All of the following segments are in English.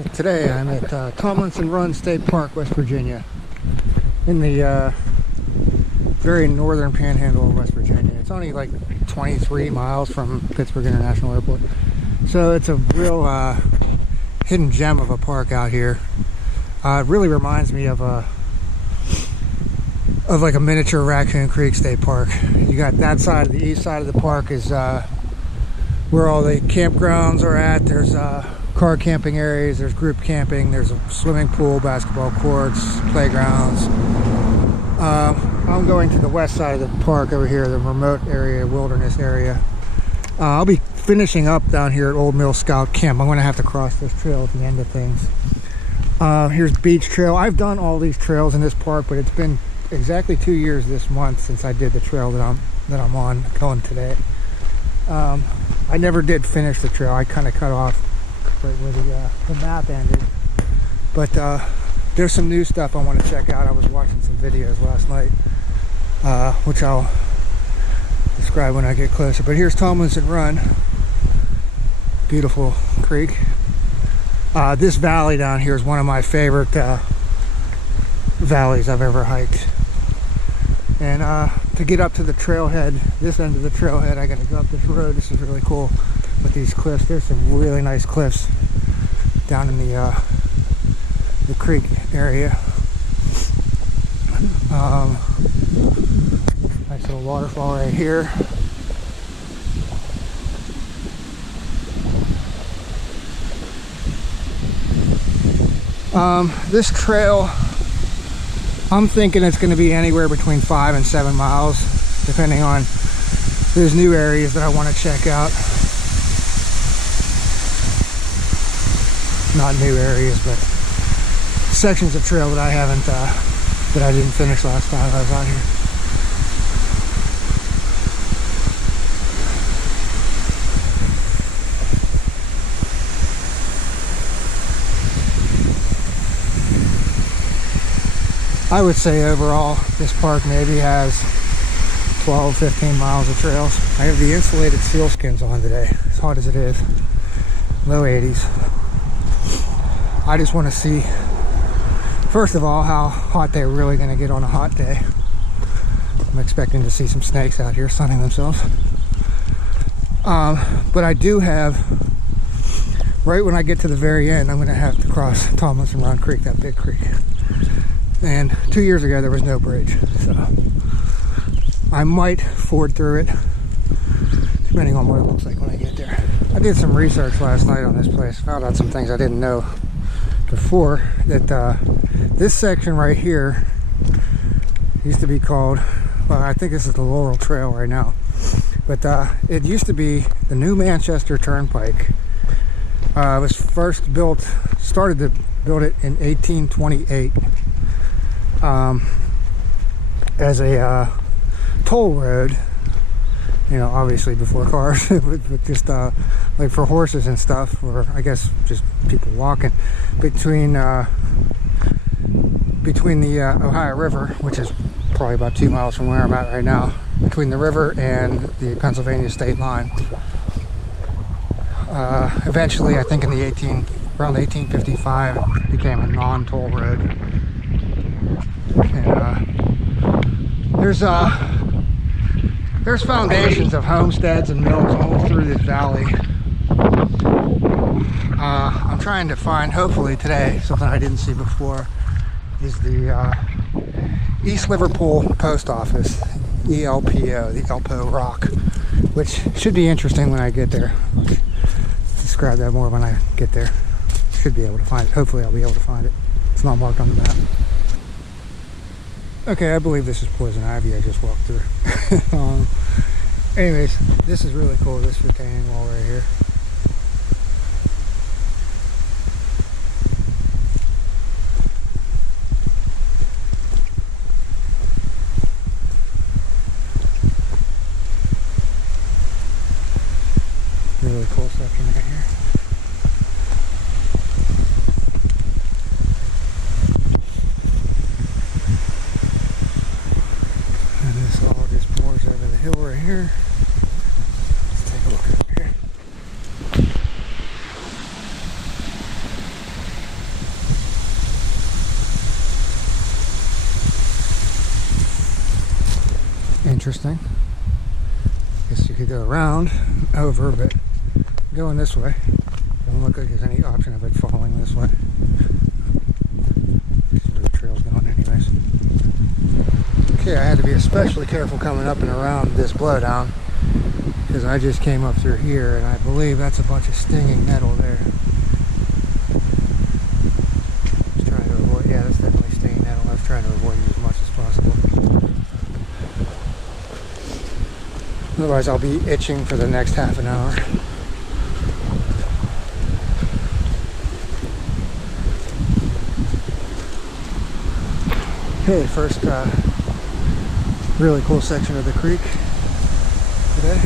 Today I'm at Tomlinson Run State Park, West Virginia, in the very northern panhandle of West Virginia. It's only like 23 miles from Pittsburgh International Airport, so it's a real hidden gem of a park out here. It really reminds me of like a miniature Raccoon Creek State Park. You got that side, the east side of the park is where all the campgrounds are at. There's car camping areas, there's group camping, there's a swimming pool, basketball courts, playgrounds. I'm going to the west side of the park over here, the remote area, wilderness area. I'll be finishing up down here at Old Mill Scout Camp. I'm going to have to cross this trail at the end of things. Here's Beach Trail. I've done all these trails in this park, but it's been exactly 2 years this month since I did the trail that I'm on going today. I never did finish the trail. I kind of cut off right where the map ended, but there's some new stuff I want to check out. I was watching some videos last night, which I'll describe when I get closer. But here's Tomlinson Run. Beautiful creek. This valley down here is one of my favorite valleys I've ever hiked. And to get up to the trailhead, this end of the trailhead, I gotta go up this road. This is really cool with these cliffs. There's some really nice cliffs down in the creek area. Nice little waterfall right here. This trail, I'm thinking it's going to be anywhere between 5 and 7 miles, depending on those new areas that I want to check out. Not new areas, but sections of trail that I haven't, that I didn't finish last time I was out here. I would say overall this park maybe has 12-15 miles of trails. I have the insulated sealskins on today, as hot as it is, low 80s. I just want to see, first of all, how hot they're really going to get on a hot day. I'm expecting to see some snakes out here sunning themselves. But I do have, right when I get to the very end, I'm going to have to cross Tomlinson Run Creek, that big creek. And 2 years ago there was no bridge, so I might ford through it depending on what it looks like when I get there. I did some research last night on this place, found out some things I didn't know before, that this section right here used to be called, well, I think this is the Laurel Trail right now, but it used to be the New Manchester Turnpike. It was first started to build it in 1828 as a toll road, you know, obviously before cars, but just like for horses and stuff, or I guess just people walking between the Ohio River, which is probably about 2 miles from where I'm at right now, between the river and the Pennsylvania state line. Eventually, I think in the around 1855, it became a non-toll road. And there's foundations of homesteads and mills all through this valley. I'm trying to find, hopefully today, something I didn't see before, is the East Liverpool Post Office, ELPO, the Elpo Rock, which should be interesting when I get there. I'll describe that more when I get there. Should be able to find it. Hopefully I'll be able to find it. It's not marked on the map. Okay, I believe this is poison ivy I just walked through. Anyways, this is really cool, this retaining wall right here. Really cool section right here. Over the hill right here. Let's take a look over here. interesting. Guess you could go around, over, but going this way. Doesn't look like there's any option of it falling this way. This is where the trail's going anyways. Okay, I had to be especially careful coming up and around this blowdown because I just came up through here and I believe that's a bunch of stinging nettle there. Just trying to avoid, yeah, that's definitely stinging nettle. I was trying to avoid it as much as possible. Otherwise I'll be itching for the next half an hour. Okay, first really cool section of the creek today.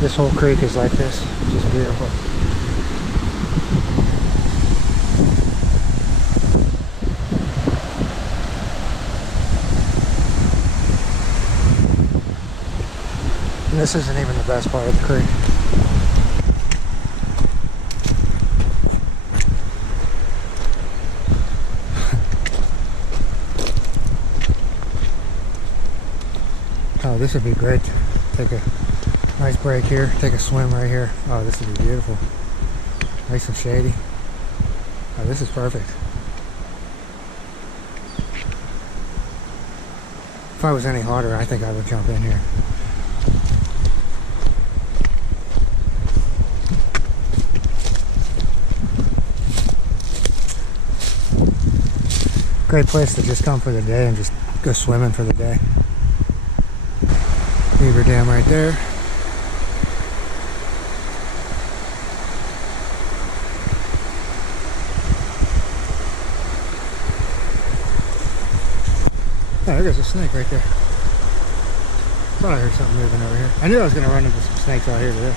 This whole creek is like this, which is beautiful. And this isn't even the best part of the creek. Oh, this would be great. Take a nice break here, take a swim right here. Oh, this would be beautiful. Nice and shady. Oh, this is perfect. If I was any hotter, I think I would jump in here. Great place to just come for the day and just go swimming for the day. Beaver Dam right there. Oh, there goes a snake right there. Thought I heard something moving over here. I knew I was going to run into some snakes out here today.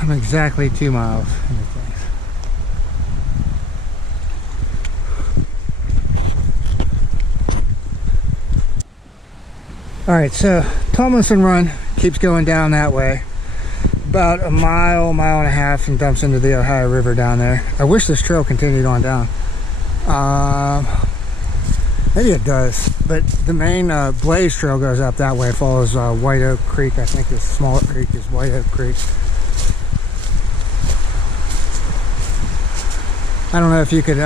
I'm exactly 2 miles into things. Alright, so Tomlinson Run keeps going down that way. About a mile, mile and a half, and dumps into the Ohio River down there. I wish this trail continued on down. Maybe it does, but the main Blaze Trail goes up that way. It follows White Oak Creek. I think this smaller creek is White Oak Creek. I don't know if you could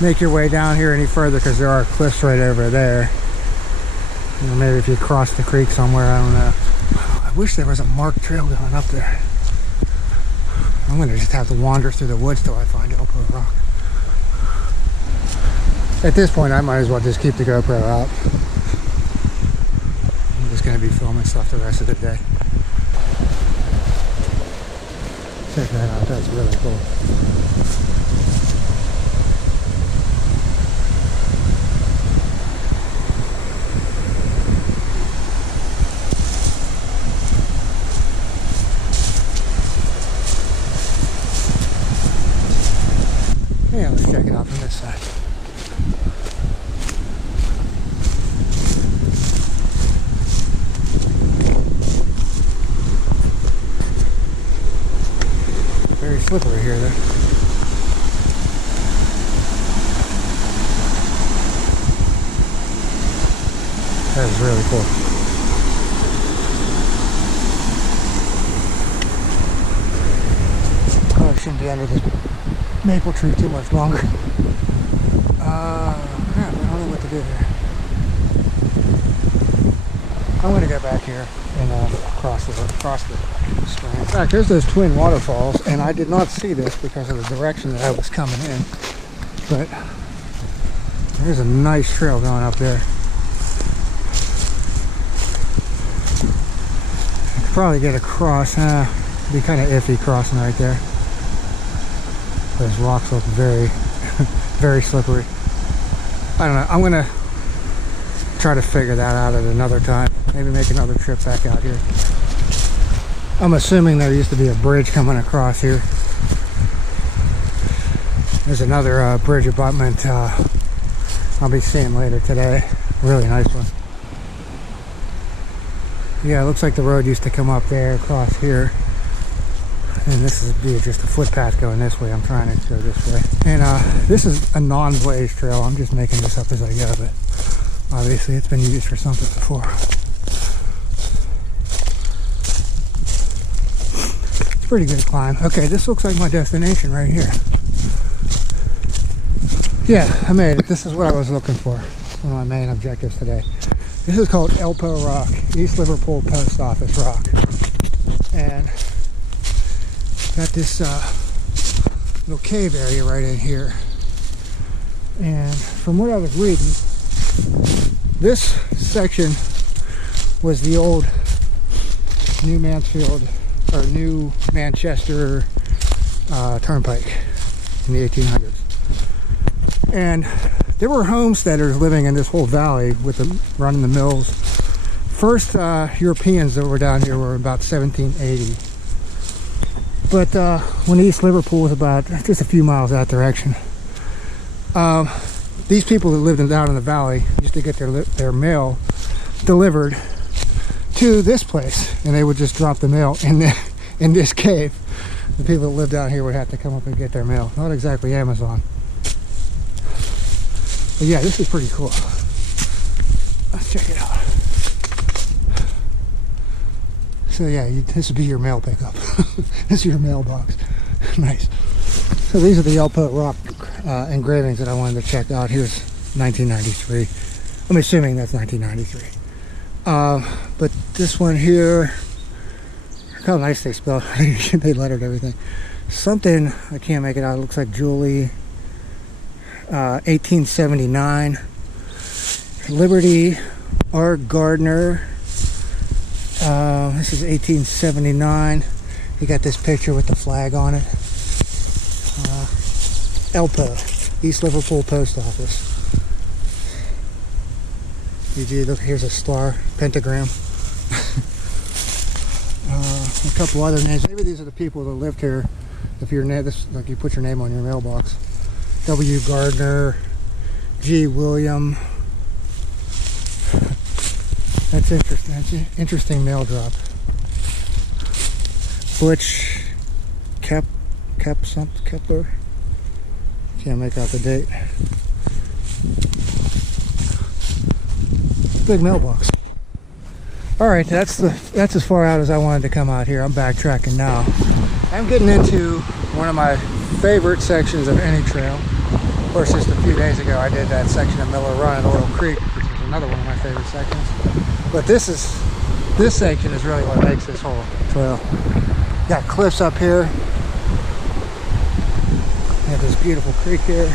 make your way down here any further because there are cliffs right over there. You know, maybe if you cross the creek somewhere, I don't know. I wish there was a marked trail going up there. I'm going to just have to wander through the woods till I find Elbow Rock. At this point, I might as well just keep the GoPro out. I'm just going to be filming stuff the rest of the day. Check that out, that's really cool. Yeah, let's check it out from this side. Very slippery here though. That is really cool. Probably shouldn't be under this maple tree too much longer. Crap, I don't know what to do here. I'm gonna go back here and cross the stream. In fact, there's those twin waterfalls, and I did not see this because of the direction that I was coming in. But there's a nice trail going up there. I could probably get across. It'd be kind of iffy crossing right there. Those rocks look very, very slippery. I don't know. I'm gonna try to figure that out at another time. Maybe make another trip back out here. I'm assuming there used to be a bridge coming across here. There's another bridge abutment I'll be seeing later today. Really nice one. Yeah, it looks like the road used to come up there across here. And this is just a footpath going this way. I'm trying to go this way. And this is a non-blaze trail. I'm just making this up as I go, but obviously it's been used for something before. It's a pretty good climb. Okay, this looks like my destination right here. Yeah, I made it. This is what I was looking for. One of my main objectives today. This is called Elpo Rock, East Liverpool Post Office Rock. And got this little cave area right in here. And from what I was reading, this section was the old New Mansfield or New Manchester Turnpike in the 1800s. And there were homesteaders living in this whole valley with them running the mills. First Europeans that were down here were about 1780. But when East Liverpool was about just a few miles that direction, these people that lived down in the valley used to get their mail delivered to this place, and they would just drop the mail in this cave. The people that lived down here would have to come up and get their mail. Not exactly Amazon. But yeah, this is pretty cool. Let's check it out. So yeah, this would be your mail pickup. This is your mailbox. Nice. So these are the Elpo Rock engravings that I wanted to check out. Here's 1993. I'm assuming that's 1993. But this one here, look how nice they spelled. They lettered everything. Something, I can't make it out. It looks like Julie. 1879. Liberty R. Gardner. This is 1879. You got this picture with the flag on it. Elpo, East Liverpool Post Office. Look, here's a star, pentagram. A couple other names. Maybe these are the people that lived here. If your name, like you put your name on your mailbox. W. Gardner, G. William. That's interesting. That's an interesting mail drop. Butch Kepler. Can't make out the date. Big mailbox. All right, that's as far out as I wanted to come out here. I'm backtracking now. I'm getting into one of my favorite sections of any trail. Of course, just a few days ago, I did that section of Miller Run at Oil Creek, which is another one of my favorite sections. But this section is really what makes this whole trail. Got cliffs up here. You have this beautiful creek here.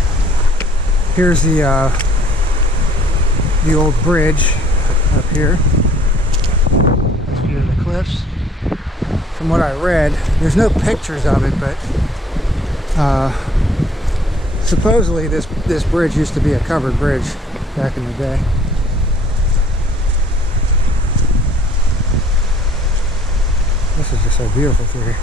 Here's the old bridge up here. That's view of the cliffs. From what I read, there's no pictures of it, but supposedly this bridge used to be a covered bridge back in the day. This is just so beautiful through here.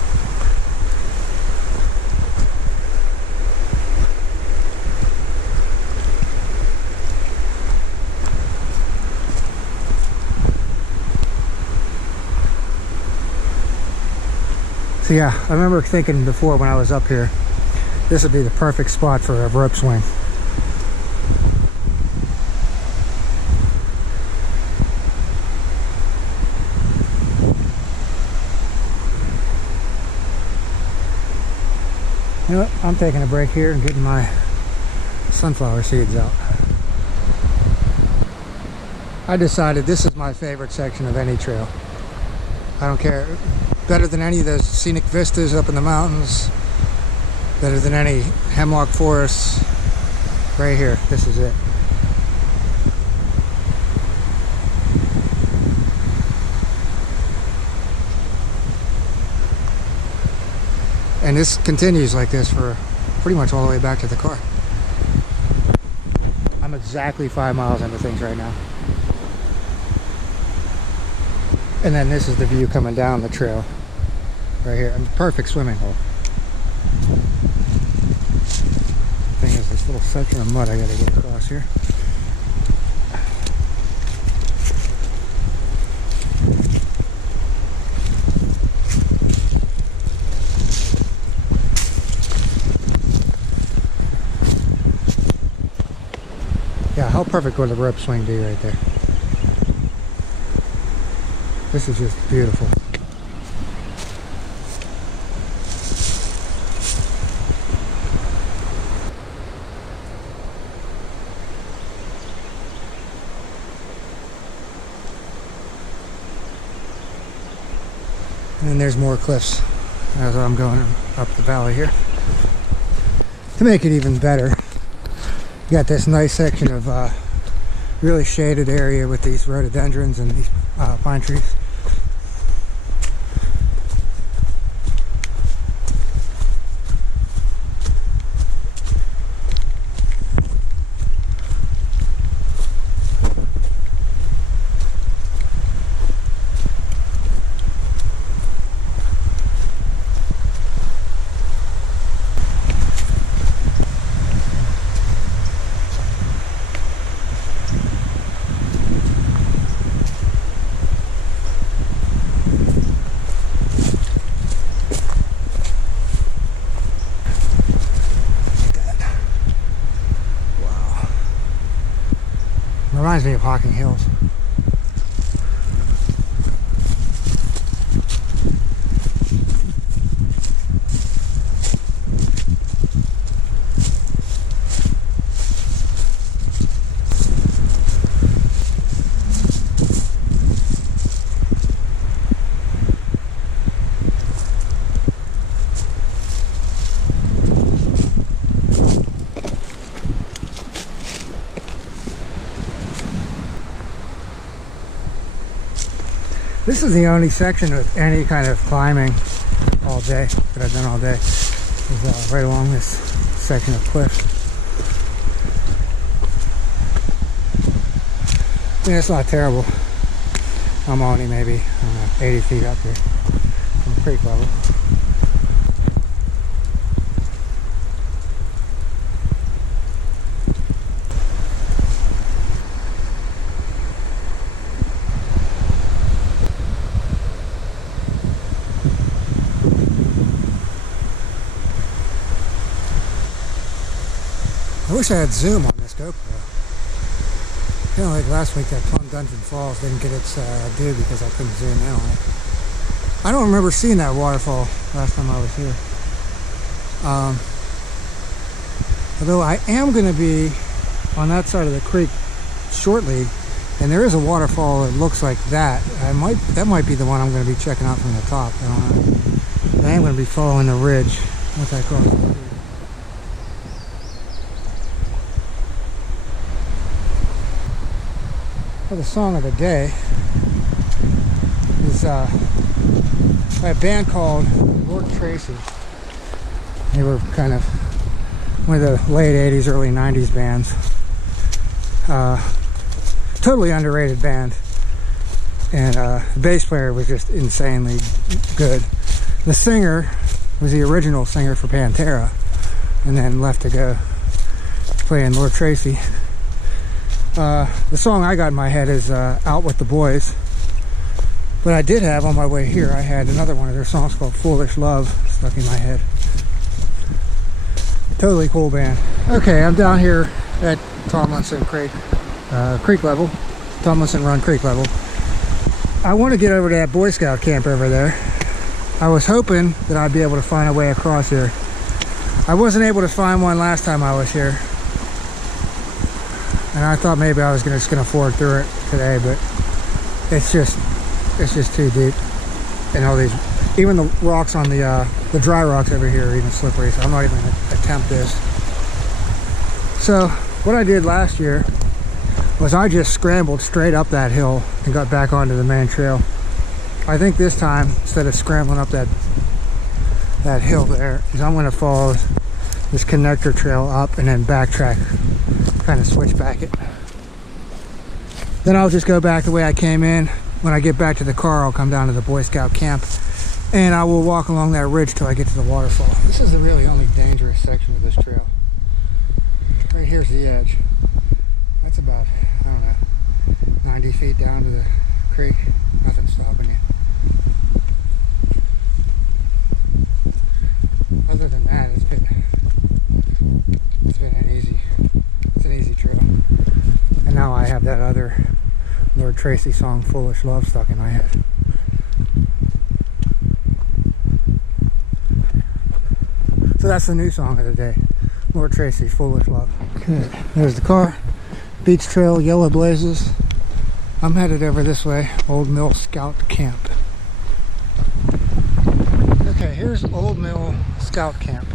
So yeah, I remember thinking before when I was up here, this would be the perfect spot for a rope swing. You know what? I'm taking a break here and getting my sunflower seeds out. I decided this is my favorite section of any trail. I don't care. Better than any of those scenic vistas up in the mountains. Better than any hemlock forests. Right here, this is it. And this continues like this for pretty much all the way back to the car. I'm exactly 5 miles into things right now. And then this is the view coming down the trail. Right here, a perfect swimming hole. Thing is, this little section of mud I gotta get across here. Yeah, how perfect would the rope swing be right there? This is just beautiful. And then there's more cliffs as I'm going up the valley here. To make it even better, you got this nice section of really shaded area with these rhododendrons and these pine trees. Reminds me of Hocking Hills. This is the only section with any kind of climbing all day that I've done all day. Is right along this section of cliff. I mean, it's not terrible. I'm only maybe, I don't know, 80 feet up here from the creek level. I wish I had zoom on this GoPro. Kind of like last week, that Plum Dungeon Falls didn't get its due because I couldn't zoom in on it. I don't remember seeing that waterfall last time I was here. Although I am going to be on that side of the creek shortly, and there is a waterfall that looks like that. That might be the one I'm going to be checking out from the top. I don't know. I am going to be following the ridge once I cross the creek. Well, the song of the day is by a band called Lord Tracy. They were kind of one of the late 80s, early 90s bands. Totally underrated band. And the bass player was just insanely good. The singer was the original singer for Pantera and then left to go play in Lord Tracy. The song I got in my head is Out With The Boys. But I did have, on my way here, I had another one of their songs called Foolish Love stuck in my head. Totally cool band. Okay, I'm down here at Tomlinson Creek level. Tomlinson Run Creek level. I want to get over to that Boy Scout camp over there. I was hoping that I'd be able to find a way across here. I wasn't able to find one last time I was here. and I thought maybe I was just gonna ford through it today, but it's just too deep, and all these, even the rocks on the dry rocks over here are even slippery, so I'm not even gonna attempt this. So what I did last year was I just scrambled straight up that hill and got back onto the main trail. I think this time, instead of scrambling up that hill there, is I'm gonna follow this connector trail up and then backtrack, kind of switch back it. Then I'll just go back the way I came in. When I get back to the car, I'll come down to the Boy Scout camp and I will walk along that ridge till I get to the waterfall. This is the really only dangerous section of this trail. Right here's the edge. That's about, I don't know, 90 feet down to the creek. Nothing's stopping you. Other than that, it's been an easy trail. And now I have that other Lord Tracy song, Foolish Love, stuck in my head. So that's the new song of the day. Lord Tracy, Foolish Love. Okay, there's the car. Beach trail, yellow blazes. I'm headed over this way, Old Mill Scout Camp. Okay, here's Old Mill Scout Camp.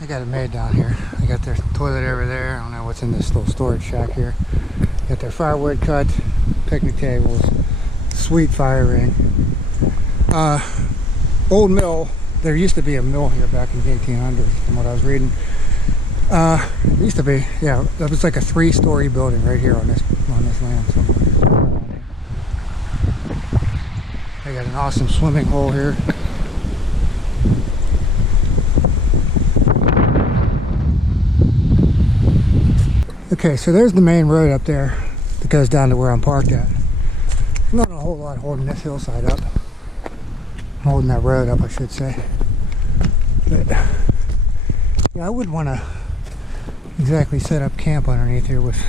They got it made down here. They got their toilet over there. I don't know what's in this little storage shack here. Got their firewood cut, picnic tables, sweet fire ring. Old Mill, there used to be a mill here back in the 1800s from what I was reading. It used to be, yeah, that was like a 3-story building right here on this land somewhere. They got an awesome swimming hole here. Okay, so there's the main road up there that goes down to where I'm parked at. Not a whole lot holding this hillside up. Holding that road up, I should say. But yeah, I wouldn't want to exactly set up camp underneath here with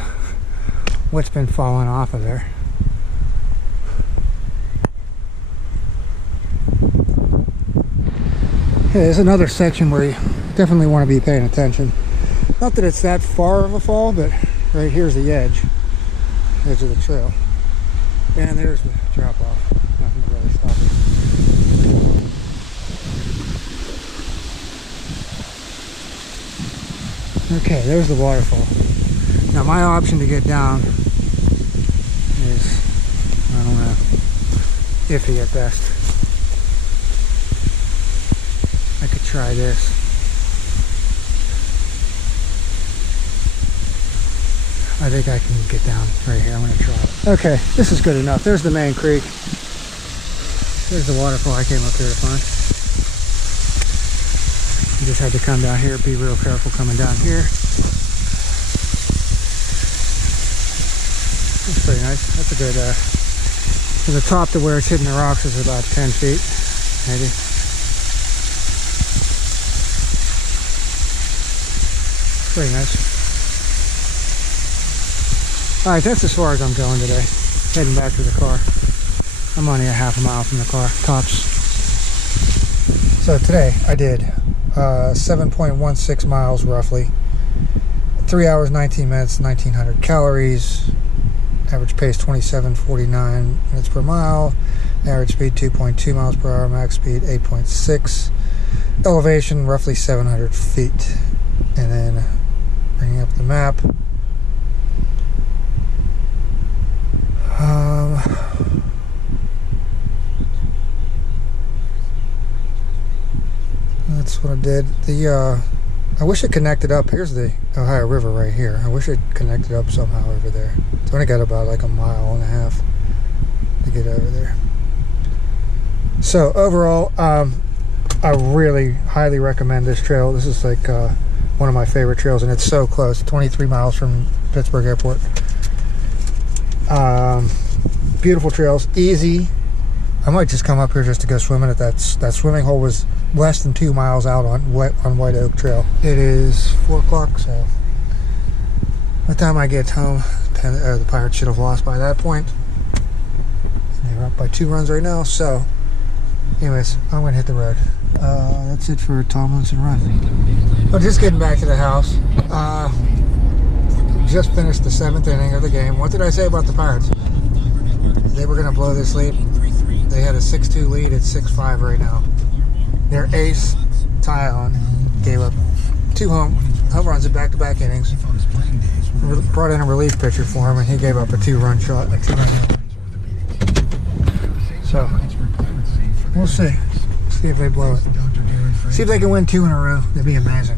what's been falling off of there. Okay, there's another section where you definitely want to be paying attention. Not that it's that far of a fall, but right here's the edge of the trail. And there's the drop off. Nothing to really stop it. Okay, there's the waterfall. Now my option to get down is, I don't know, iffy at best. I could try this. I think I can get down right here. I'm going to try it. Okay, this is good enough. There's the main creek. There's the waterfall I came up here to find. You just had to come down here. Be real careful coming down here. That's pretty nice. That's a good, from the top to where it's hitting the rocks is about 10 feet, maybe. Pretty nice. Alright, that's as far as I'm going today. Heading back to the car. I'm only a half a mile from the car, tops. So today I did 7.16 miles roughly. 3 hours, 19 minutes, 1900 calories. Average pace 27.49 minutes per mile. Average speed 2.2 miles per hour. Max speed 8.6. Elevation roughly 700 feet. And then bringing up the map. That's what I did. I wish it connected up. Here's the Ohio River right here. I wish it connected up somehow over there. It's only got about like a mile and a half to get over there. So overall, I really highly recommend this trail. This is like one of my favorite trails, and it's so close. 23 miles from Pittsburgh Airport. Beautiful trails, easy. I might just come up here just to go swimming at that swimming hole. Was less than 2 miles out on White Oak Trail. It is 4 o'clock, so by the time I get home, the Pirates should have lost by that point. And they're up by 2 runs right now. So anyways, I'm gonna hit the road. That's it for Tomlinson Run. Well, just getting back to the house. just finished the 7th inning of the game. What did I say about the Pirates? They were going to blow this lead. They had a 6-2 lead. It's 6-5 right now. Their ace, Ty Allen, gave up 2 home runs in back-to-back innings. Brought in a relief pitcher for him, and he gave up a 2-run shot. So, we'll see. See if they blow it. See if they can win 2 in a row. That'd be amazing.